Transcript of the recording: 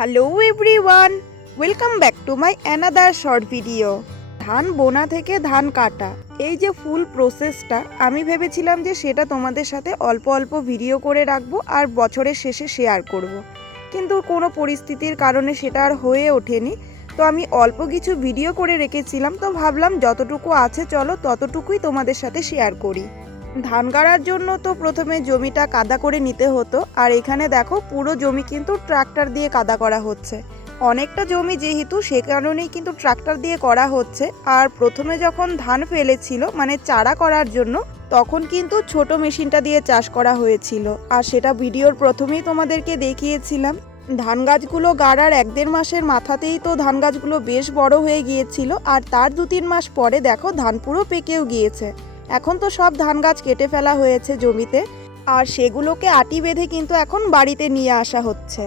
Hello everyone, welcome back to my another short video. ধান বোনা থেকে ধান কাটা, এই যে ফুল প্রসেসটা, আমি ভেবেছিলাম যে সেটা তোমাদের সাথে অল্প অল্প ভিডিও করে রাখবো আর বছরের শেষে শেয়ার করব। কিন্তু কোনো পরিস্থিতির কারণে সেটা আর হয়ে ওঠেনি। তো আমি অল্প কিছু ভিডিও করে রেখেছিলাম, তো ভাবলাম যতটুকু আছে চলো ততটুকুই তোমাদের সাথে শেয়ার করি। ধান গাড়ার জন্য তো প্রথমে জমিটা কাদা করে নিতে হতো, আর এখানে দেখো পুরো জমি কিন্তু ট্রাক্টর দিয়ে কাদা করা হচ্ছে। অনেকটা জমি যেহেতু, সে কারণেই কিন্তু ট্রাক্টর দিয়ে করা হচ্ছে। আর প্রথমে যখন ধান ফেলেছিল মানে চারা করার জন্য, তখন কিন্তু ছোট মেশিনটা দিয়ে চাষ করা হয়েছিল, আর সেটা ভিডিওর প্রথমেই তোমাদেরকে দেখিয়েছিলাম। ধান গাছগুলো গাড়ার 1-1.5 মাসের মাথাতেই তো ধান গাছগুলো বেশ বড় হয়ে গিয়েছিল, আর তার 2-3 মাস পরে দেখো ধান পুরো পেকেও গিয়েছে। এখন তো সব ধান গাছ কেটে ফেলা হয়েছে জমিতে, আর সেগুলোকে আটি বেঁধে কিন্তু এখন বাড়িতে নিয়ে আসা হচ্ছে।